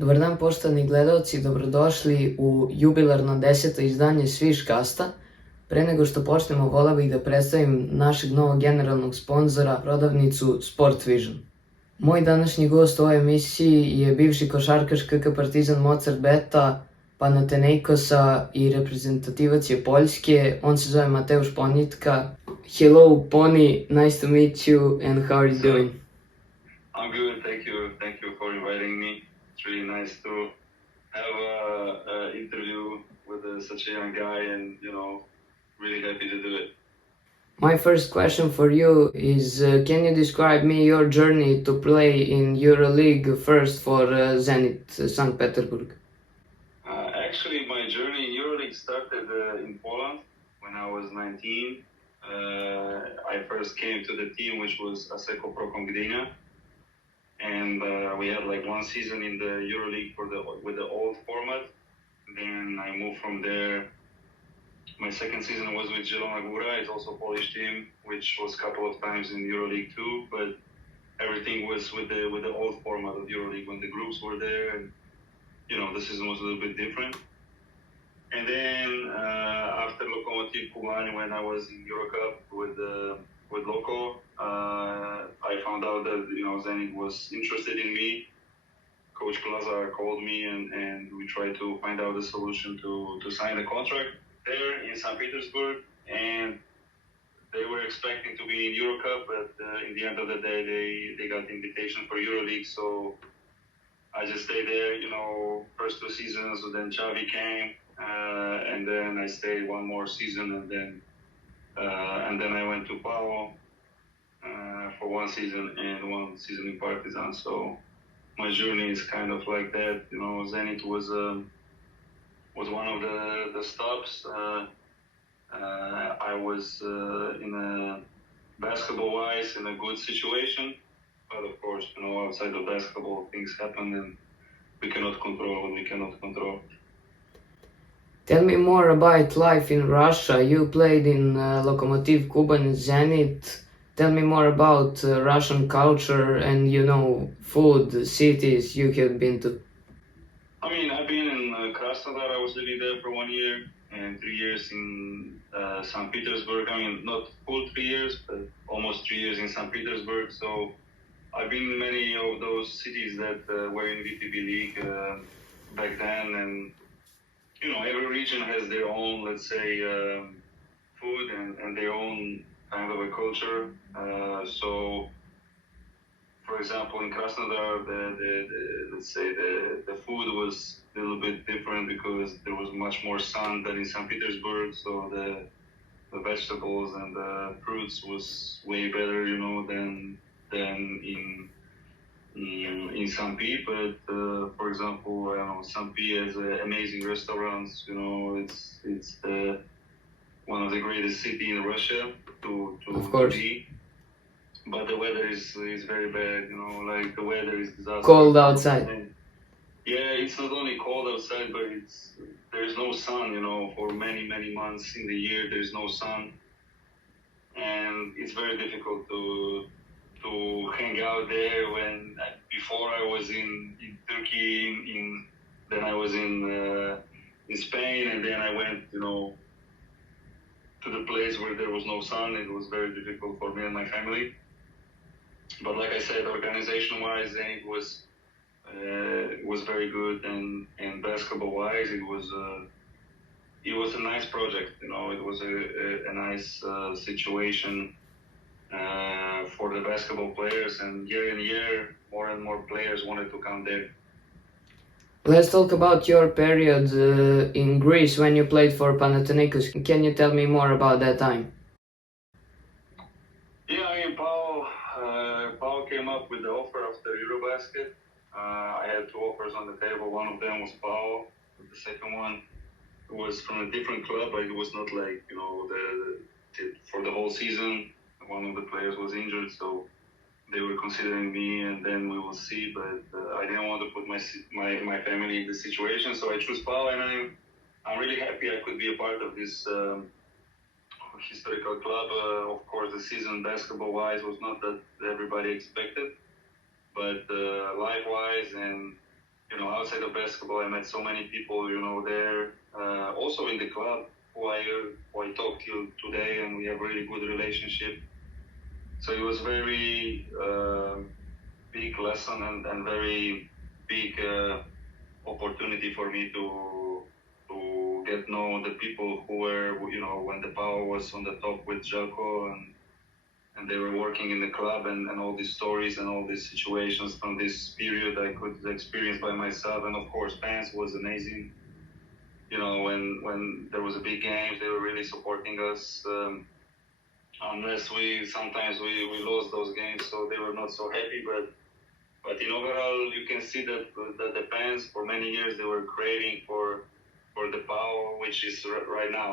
Dobar dan poštovani gledalci, dobrodošli u jubilarno 10. izdanje SwishCasta. Pre nego što počnemo, voleo bih da predstavim našeg novog generalnog sponzora, prodavnicu SportVision. Moj današnji gost u ovoj emisiji je bivši košarkaš KK Partizan Mozart Beta, Panathinaikosa i reprezentativac je Poljske. On se zove Mateusz Ponitka. Hello Pony, nice to meet you and how are you doing? I'm good, thank you. Thank you for inviting me. It's really nice to have an interview with such a young guy and, really happy to do it. My first question for you is, can you describe me your journey to play in Euroleague first for Zenit St. Petersburg? Actually, my journey in Euroleague started in Poland when I was 19. I first came to the team, which was ASECO Pro Pozitivnom. And we had like one season in the Euroleague with the old format. Then I moved from there. My second season was with Zielona Góra. It's also a Polish team, which was a couple of times in Euroleague too. But everything was with the old format of Euroleague when the groups were there, and the season was a little bit different. And then after Lokomotiv Kuban, when I was in Eurocup with Loko, I found out that Zenit was interested in me. Coach Glazar called me and we tried to find out a solution to sign a contract there in St. Petersburg. And they were expecting to be in Eurocup, but in the end of the day, they got the invitation for Euroleague. So I just stayed there, first 2 seasons. So then Xavi came, and then I stayed one more season, and then I went to Prvo for 1 season and 1 season in Partizan. So my journey is kind of like that. Zenit was one of the stops. I was in a basketball-wise in a good situation, but of course, outside of basketball, things happen and we cannot control what we cannot control. Tell me more about life in Russia. You played in Lokomotiv Kuban and Zenit. Tell me more about Russian culture and, food, cities you have been to. I've been in Krasnodar. I was living there for 1 year and 3 years in St. Petersburg. Not full 3 years, but almost 3 years in St. Petersburg. So I've been in many of those cities that were in VTB League back then. And, every region has their own, let's say, food and their own kind of a culture. So, for example, in Krasnodar, the food was a little bit different because there was much more sun than in St. Petersburg. So the vegetables and the fruits was way better, than in St. P. But for example, St. P has amazing restaurants. It's one of the greatest city in Russia to be. But the weather is very bad, the weather is disastrous. Cold outside. Yeah, it's not only cold outside, but there's no sun, for many, many months in the year, there's no sun. And it's very difficult to hang out there before I was in Turkey, then I was in Spain, and then I went, to the place where there was no sun. It was very difficult for me and my family. But like I said, organization-wise, it was very good, and basketball-wise, it was a nice project. It was a nice situation for the basketball players, and year in year, more and more players wanted to come there. Let's talk about your period in Greece when you played for Panathinaikos. Can you tell me more about that time? Yeah, Pau came up with the offer after Eurobasket. I had 2 offers on the table. One of them was Pau. The second one was from a different club, but it was not like, for the whole season. One of the players was injured, so they were considering me, and then we will see. But I didn't want to put my family in this situation, so I chose Pau, and I'm really happy I could be a part of this historical club. Of course, the season basketball-wise was not that everybody expected, but life-wise and outside of basketball, I met so many people, there. Also in the club, who I talk till today, and we have a really good relationship. So it was very big lesson and very big opportunity for me to get know the people who were, when the power was on the top with Željko, and they were working in the club, and all these stories and all these situations from this period I could experience by myself. And of course, fans was amazing. When there was a big game, they were really supporting us. Unless sometimes we lost those games, so they were not so happy. But in overall, you can see that the fans for many years they were craving for the power, which is right now.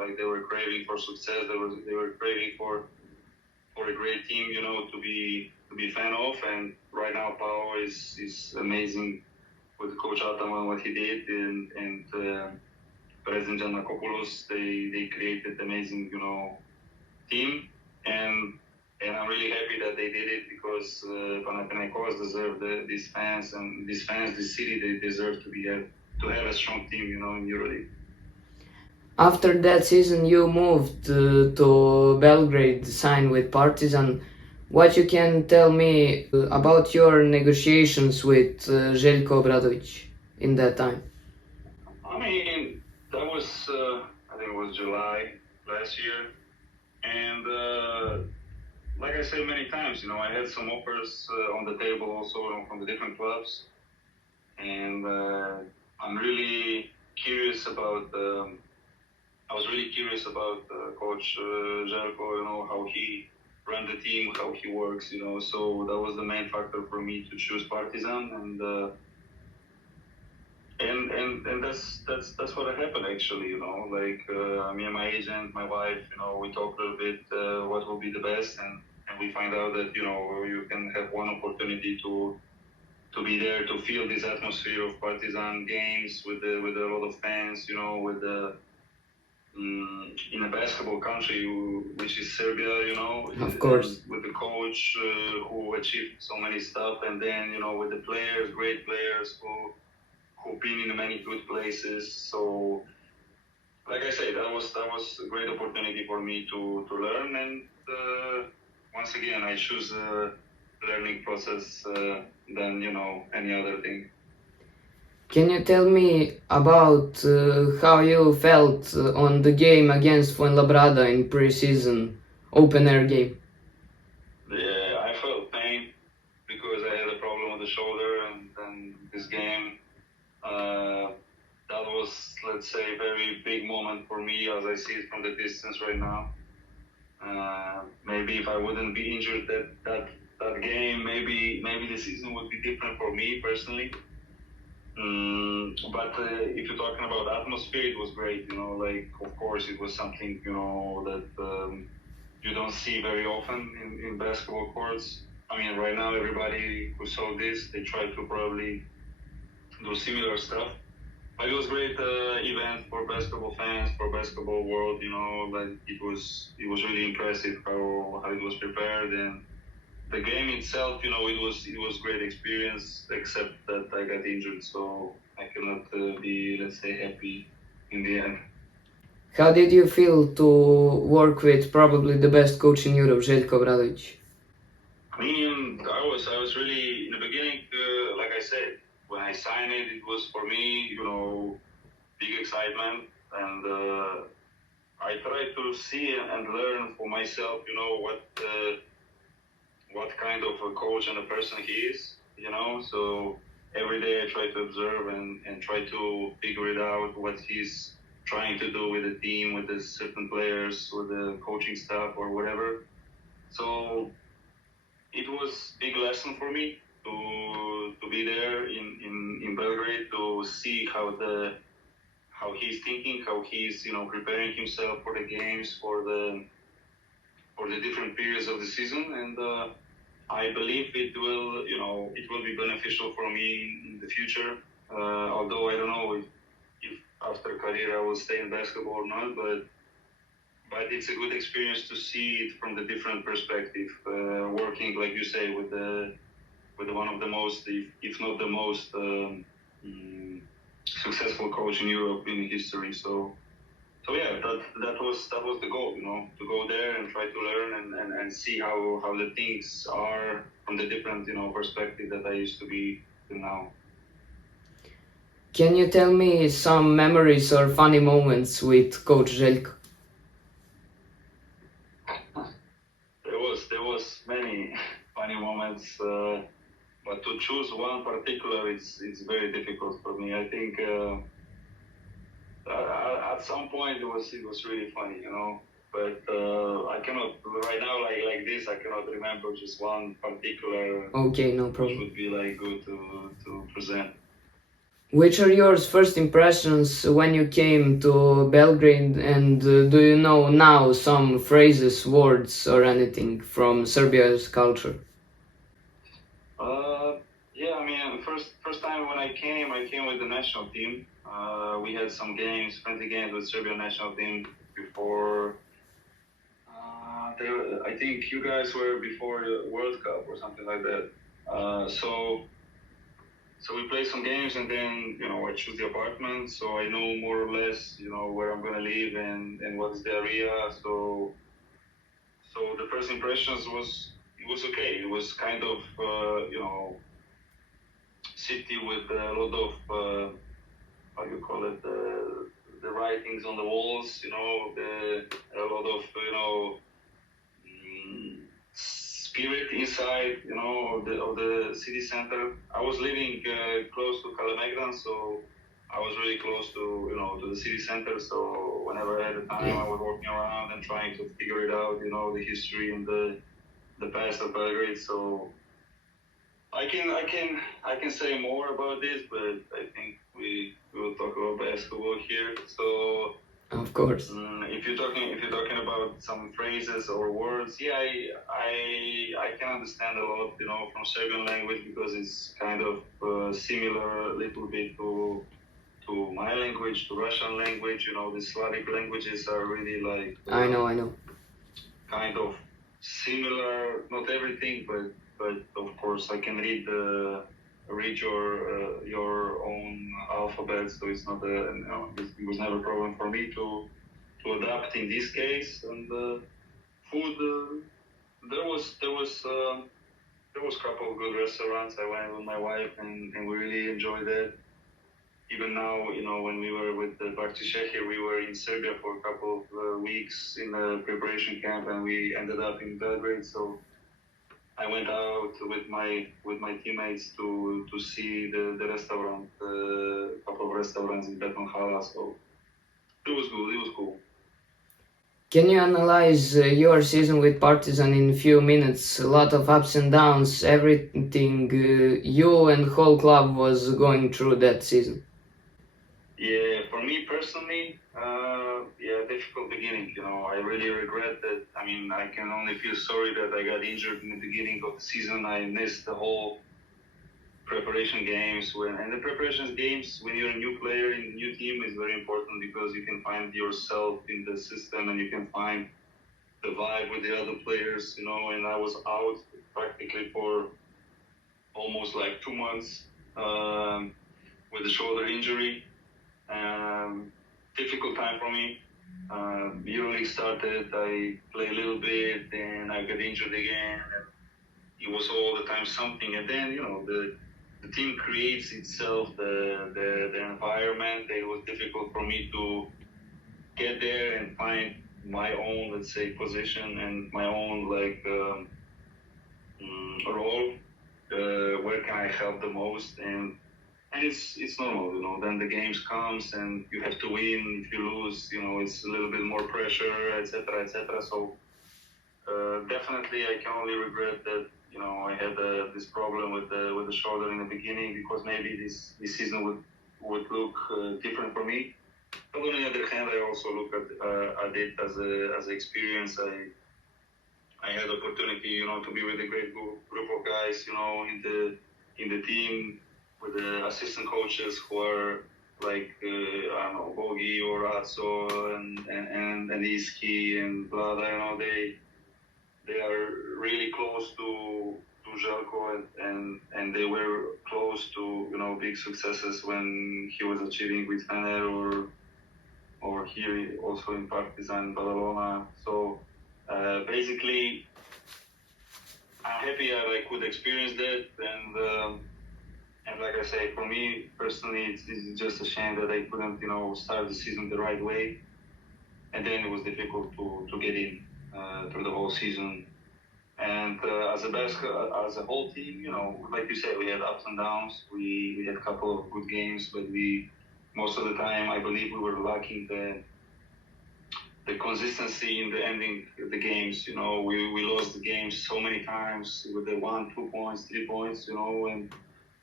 Like they were craving for success. They were craving for a great team, to be fan of. And right now, Power is amazing with Coach Ataman, what he did, and President Giannakopoulos. They created amazing, team, and I'm really happy that they did it, because Panathinaikos deserve these fans, and these fans, this city, they deserve to have a strong team, in Euroleague. After that season, you moved to Belgrade, signed with Partizan. What you can tell me about your negotiations with Željko Obradovic in that time? I mean, that was, I think it was July last year. And like I said many times, I had some offers on the table also from the different clubs. And I'm really curious about... I was really curious about Coach Željko, how he runs the team, how he works, So that was the main factor for me to choose Partizan, and that's what happened actually, Like me and my agent, my wife, we talked a little bit what will be the best, and we find out that you can have one opportunity to be there, to feel this atmosphere of Partizan games with a lot of fans, with the in a basketball country, which is Serbia, Of course. with the coach who achieved so many stuff, and then with the players, great players who've been in many good places. So, like I say, that was a great opportunity for me to learn, and once again, I choose a learning process than any other thing. Can you tell me about how you felt on the game against Fuenlabrada in pre-season open-air game? Yeah, I felt pain because I had a problem with the shoulder, and this game, that was, let's say, a very big moment for me as I see it from the distance right now. Maybe if I wouldn't be injured that game, maybe the season would be different for me personally. But if you're talking about atmosphere, it was great, like, of course, it was something, that you don't see very often in basketball courts. I mean, right now, everybody who saw this, they try to probably do similar stuff. But it was a great event for basketball fans, for basketball world, like it was really impressive how it was prepared, and the game itself, it was great experience, except that I got injured, so I cannot be, let's say, happy in the end. How did you feel to work with probably the best coach in Europe, Željko Obradovic? I mean, I was really, in the beginning, like I said, when I signed it, it was for me, big excitement, and I tried to see and learn for myself, what kind of a coach and a person he is, So every day I try to observe and try to figure it out, what he's trying to do with the team, with the certain players, with the coaching staff or whatever. So it was a big lesson for me to be there in Belgrade, to see how he's thinking, how he's preparing himself for the games, for the different periods of the season, and I believe it will be beneficial for me in the future. Although I don't know if after career I will stay in basketball or not, but it's a good experience to see it from the different perspective. Working, like you say, with one of the most, if not the most successful coach in Europe in history. So yeah, that was the goal, to go there and try to learn and see how the things are from the different perspective that I used to be to now. Can you tell me some memories or funny moments with Coach Željko? There was many funny moments, but to choose one particular, it's very difficult for me. I think at some point it was really funny, But I cannot right now like this. I cannot remember just one particular. Okay, no Which problem. would be good to present. Which are your first impressions when you came to Belgrade, and do you know now some phrases, words, or anything from Serbia's culture? Yeah, I mean, first time when I came with the national team. We had some games, friendly games with Serbian national team before. I think you guys were before the World Cup or something like that. So we play some games, and then I choose the apartment, so I know more or less where I'm gonna live and what is the area. So the first impressions it was okay. It was kind of city with a lot of how you call it, the writings on the walls. A lot of spirit inside, of the city center. I was living close to Kalemegdan, so I was really close to to the city center. So whenever I had the time, I was walking around and trying to figure it out, the history and the past of Belgrade. So I can say more about this, but I think we will talk about basketball here. So. Of course. If you're talking about some phrases or words, yeah, I can understand a lot, from Serbian language, because it's kind of similar a little bit to my language, to Russian language. The Slavic languages are really like. I know. Kind of similar, not everything, but of course I can read your own alphabet, so it's not it was never a problem for me to adapt in this case. And food, there was a couple of good restaurants. I went with my wife, and we really enjoyed it. Even now, when we were with the Bahçeşehir, we were in Serbia for a couple of weeks in a preparation camp, and we ended up in Belgrade. So I went out with my teammates to see the restaurant, a couple of restaurants in Hvala. So it was good. It was cool. Can you analyze your season with Partizan in a few minutes? A lot of ups and downs, everything you and whole club was going through that season. Yeah, for me personally, difficult beginning. I really regret that. I mean, I can only feel sorry that I got injured in the beginning of the season. I missed the whole preparation games. And the preparation games, when you're a new player in a new team, is very important, because you can find yourself in the system and you can find the vibe with the other players. And I was out practically for almost like 2 months with a shoulder injury. Difficult time for me. Euroleague started, I played a little bit, then I got injured again. It was all the time something, and then the team creates itself, the environment. It was difficult for me to get there and find my own, let's say, position and my own role. Where can I help the most? And it's normal, Then the games comes and you have to win. If you lose, it's a little bit more pressure, etc., etc. So definitely, I can only regret that I had this problem with the shoulder in the beginning, because maybe this season would look different for me. But on the other hand, I also look at it as an experience. I had opportunity, to be with a great group of guys, in the team, with the assistant coaches who are like I don't know, Bogi or Razzo and Iski and Vlada. They are really close to Željko, and they were close to, you know, big successes when he was achieving with Fener or here also in Partizan, Badalona. So basically, I'm happy that I could experience that, and like I say, for me personally, it's just a shame that I couldn't, you know, start the season the right way, and then it was difficult to get in through the whole season. And as a whole team, you know, like you said, we had ups and downs. We had a couple of good games, but most of the time, I believe we were lacking the consistency in the ending of the games. You know, we lost the games so many times with the 1, 2 points, 3 points, you know,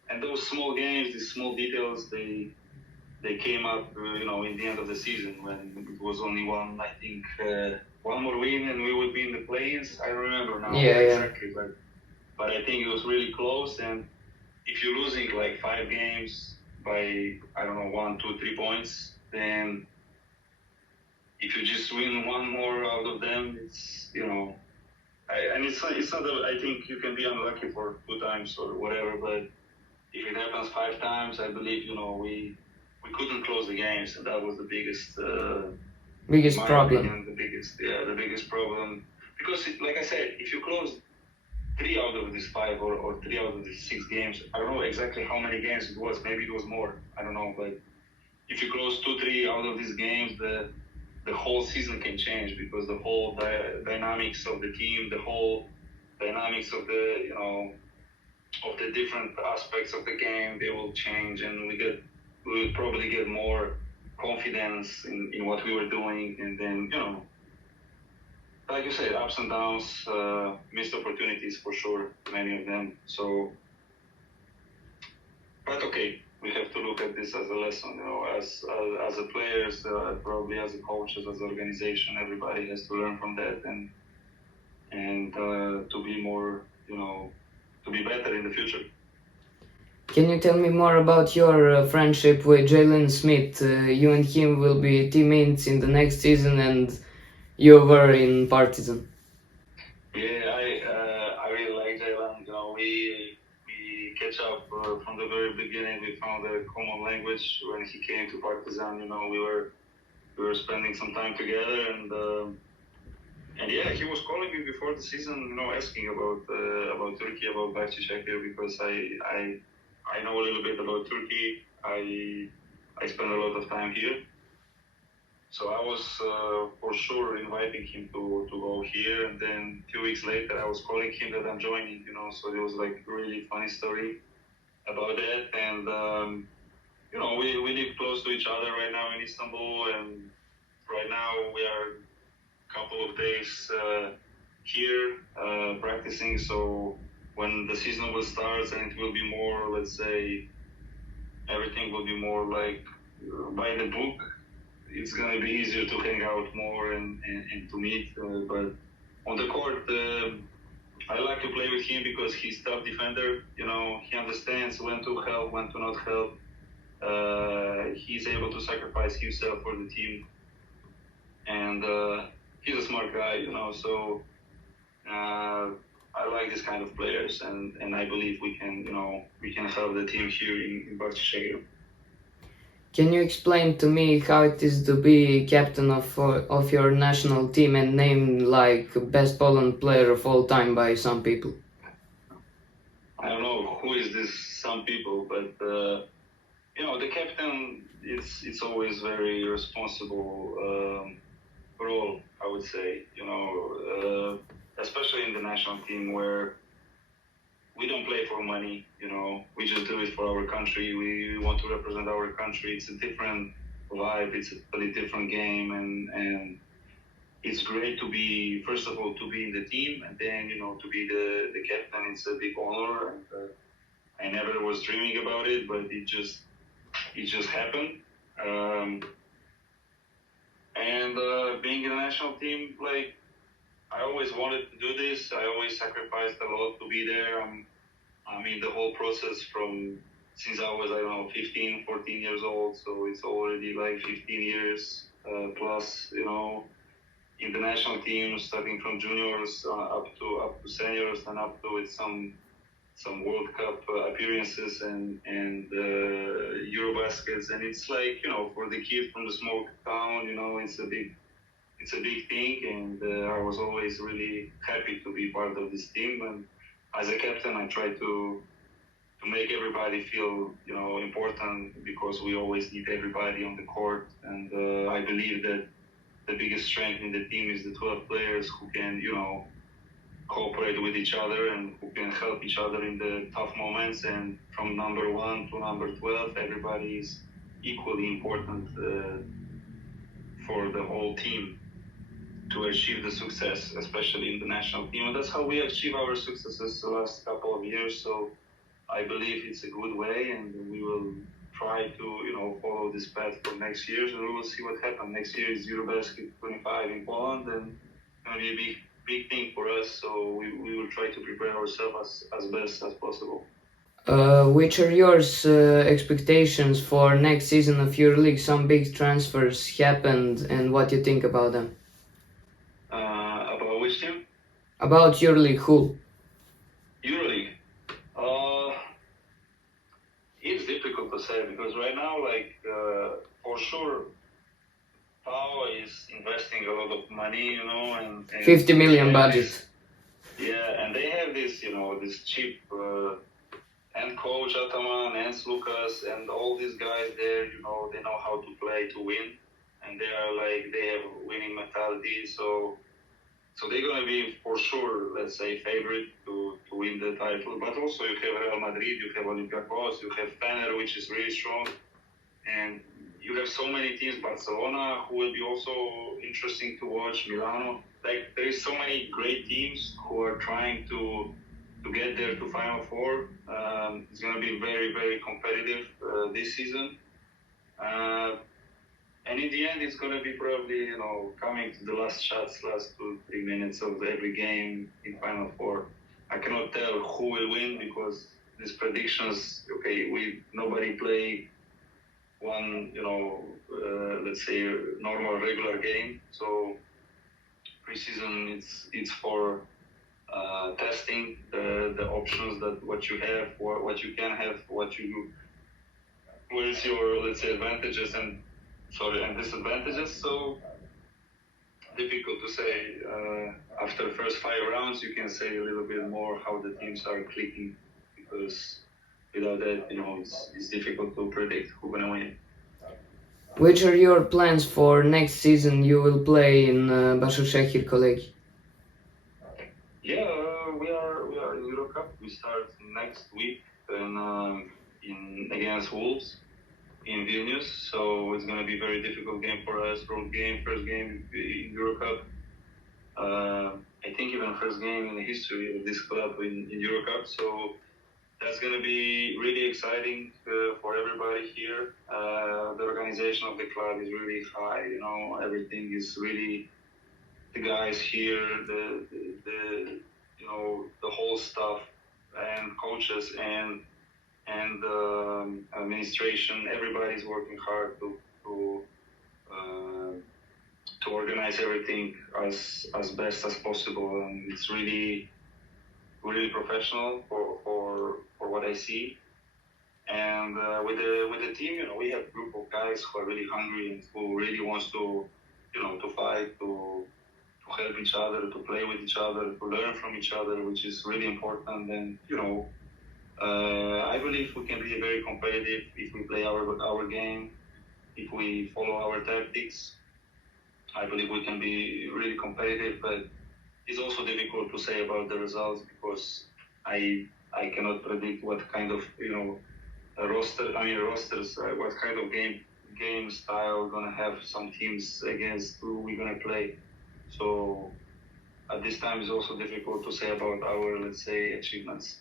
and those small games, these small details, they came up, you know, in the end of the season when it was only one, I think, one more win and we would be in the play-ins. I don't remember now exactly, but I think it was really close. And if you're losing like 5 games by, I don't know, 1, 2, 3 points, then if you just win one more out of them, it's, you know, and it's not that I think you can be unlucky for 2 times or whatever, but if it happens 5 times, I believe, you know, we couldn't close the games, and that was the biggest problem. Opinion, the biggest problem. Because, like I said, if you close 3 out of these 5 or 3 out of these 6 games, I don't know exactly how many games it was. Maybe it was more. I don't know. But if you close 2, 3 out of these games, the whole season can change because the whole dynamics of the team, the whole dynamics of the, you know, of the different aspects of the game, they will change, and we will probably get more confidence in what we were doing. And then, you know, like you said, ups and downs, missed opportunities for sure, many of them. So, but okay, we have to look at this as a lesson, you know, as a players, probably as a coaches, as an organization, everybody has to learn from that and to be more, you know, to be better in the future. Can you tell me more about your friendship with Jalen Smith? You and him will be teammates in the next season, and you were in Partizan. Yeah, I really like Jalen. You know, we catch up from the very beginning. We found a common language when he came to Partizan. You know, we were spending some time together, and yeah, he was calling me before the season, you know, asking about Turkey, about Bahçeşehir, because I know a little bit about Turkey. I spend a lot of time here, so I was for sure inviting him to go here. And then 2 weeks later, I was calling him that I'm joining. You know, so it was like a really funny story about that. And you know, we live close to each other right now in Istanbul, and right now we are a couple of days here practicing. So when the season will start and it will be more, let's say, everything will be more like by the book, it's going to be easier to hang out more and to meet. But on the court, I like to play with him because he's a tough defender. You know, he understands when to help, when to not help. He's able to sacrifice himself for the team. And he's a smart guy, you know, so I like this kind of players, and I believe we can help the team here in Bahçeşehir. Can you explain to me how it is to be captain of your national team and named like best Poland player of all time by some people? I don't know who is this some people, but you know, the captain it's always very responsible role, I would say. You know, especially in the national team where we don't play for money, you know, we just do it for our country. We want to represent our country. It's a different vibe, it's a totally different game, and it's great to be, first of all, to be in the team, and then, you know, to be the captain. It's a big honor, and I never was dreaming about it, but it just happened. And being in the national team, like, I always wanted to do this. I always sacrificed a lot to be there. I mean, the whole process since I was, I don't know, 15, 14 years old. So it's already like 15 years plus, you know, in the national team, starting from juniors up to seniors and up to with some some World Cup appearances and Eurobaskets, and it's like, you know, for the kid from the small town, you know, it's a big thing, and I was always really happy to be part of this team. And as a captain, I try to make everybody feel, you know, important, because we always need everybody on the court. And I believe that the biggest strength in the team is the 12 players who can, you know, cooperate with each other and who can help each other in the tough moments. And from number 1 to number 12, everybody is equally important for the whole team to achieve the success, especially in the national team. And that's how we achieve our successes the last couple of years. So I believe it's a good way, and we will try to, you know, follow this path for next year, and we will see what happens. Next year is Eurobasket 25 in Poland, and it's going to be a big thing for us. So we will try to prepare ourselves as best as possible. Which are your expectations for next season of Euroleague? Some big transfers happened, and what you think about them? About which team? About Euroleague, who? Euroleague. It's difficult to say, because right now, like, for sure, Pau is investing a lot of money, you know, and 50 million budget. Yeah, and they have this, you know, this cheap and coach Ataman and Lucas and all these guys there, you know, they know how to play to win, and they have winning mentality. So they're gonna be for sure, let's say, favorite to win the title. But also you have Real Madrid, you have Olympiacos, you have Fener, which is really strong, and you have so many teams. Barcelona, who will be also interesting to watch. Milano, like, there is so many great teams who are trying to get there to Final Four. It's gonna be very, very competitive this season. And in the end, it's going to be probably, you know, coming to the last shots, last 2-3 minutes of every game in Final Four. I cannot tell who will win, because these predictions, okay, nobody play one, you know, let's say normal regular game. So preseason, it's for testing the options, that what you have, what you can have, where is your, let's say, advantages and disadvantages. So difficult to say. After the first 5 rounds, you can say a little bit more how the teams are clicking, because without that, you know, it's difficult to predict who's gonna win. Which are your plans for next season? You will play in Bahçeşehir College. Yeah, we are in Euro Cup. We start next week against Wolves in Vilnius, so it's going to be a very difficult game for us. First game in Euro Cup. I think even first game in the history of this club in Euro Cup. So that's going to be really exciting for everybody here. The organization of the club is really high. You know, everything is really, the guys here, the you know, the whole staff and coaches and administration, everybody's working hard to organize everything as best as possible, and it's really professional for what I see. And with the team, you know, we have a group of guys who are really hungry and who really wants to, you know, to fight, to help each other, to play with each other, to learn from each other, which is really important. And, you know, I believe we can be very competitive if we play our game, if we follow our tactics. I believe we can be really competitive, but it's also difficult to say about the results, because I cannot predict what kind of, you know, rosters, what kind of game style gonna have some teams against who we're gonna play. So at this time, it's also difficult to say about our, let's say, achievements.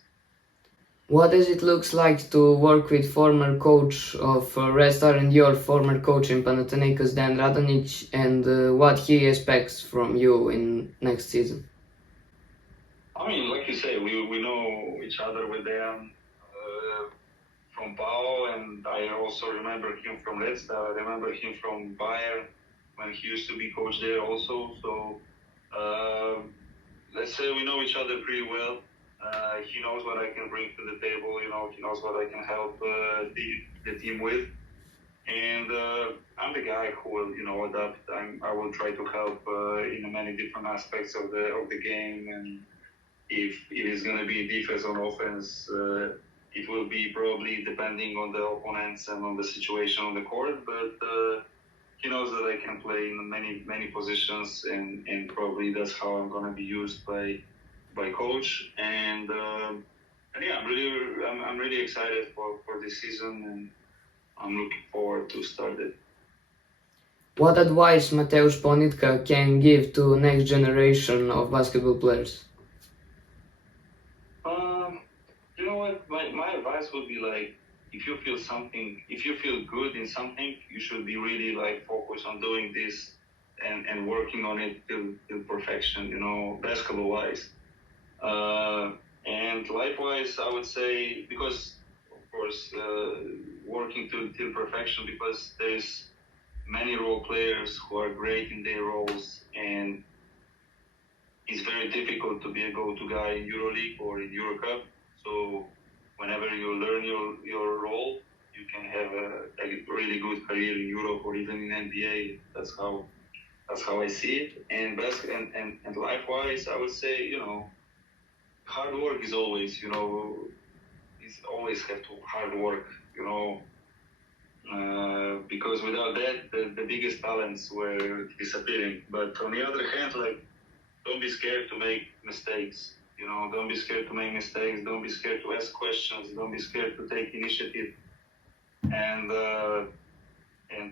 What does it look like to work with former coach of Red Star and your former coach in Panathinaikos, Dan Radonjic, and what he expects from you in next season? I mean, like you say, we know each other with them from Pau, and I also remember him from Red Star. I remember him from Bayern when he used to be coach there also. So let's say we know each other pretty well. He knows what I can bring to the table. He knows what I can help the team with. And I'm the guy who will, adapt. I will try to help in many different aspects of the game. And if it is going to be defense or offense, it will be probably depending on the opponents and on the situation on the court. But he knows that I can play in many positions, and probably that's how I'm going to be used by coach. And yeah, I'm really excited for this season, and I'm looking forward to start it. What advice Mateusz Ponitka can give to next generation of basketball players? You know what? My advice would be like, if you feel good in something, you should be really like focused on doing this and working on it till perfection. Basketball wise, and life-wise, I would say, because of course working till perfection, because there's many role players who are great in their roles, and it's very difficult to be a go-to guy in Euroleague or in Eurocup. So whenever you learn your role, you can have a really good career in Europe or even in NBA. That's how I see it. And life-wise, I would say, hard work is always, it's always have to hard work, because without that, the biggest talents were disappearing. But on the other hand, like, don't be scared to make mistakes. Don't be scared to make mistakes. Don't be scared to ask questions. Don't be scared to take initiative. And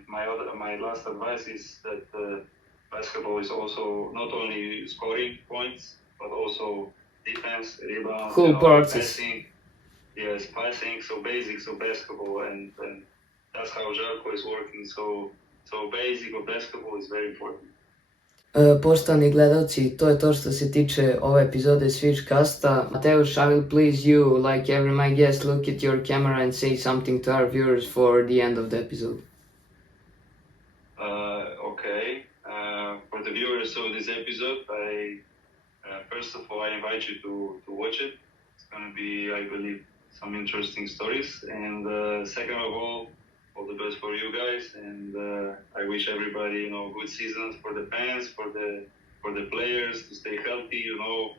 my last advice is that basketball is also not only scoring points, but also defense, rebound, passing. Yes, passing. So basics of basketball, and that's how Žarko is working. So basic of basketball is very important. Poštovani gledalci, to je to što se tiče ove epizode SwishCasta. Mateusz, I will please you, like every my guest, look at your camera and say something to our viewers for the end of the episode. Okay. For the viewers of this episode, first of all, I invite you to watch it. It's going to be, I believe, some interesting stories. And second of all the best for you guys, and I wish everybody, good seasons for the fans, for the players to stay healthy,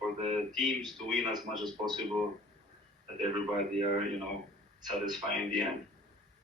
for the teams to win as much as possible, that everybody are, satisfied in the end.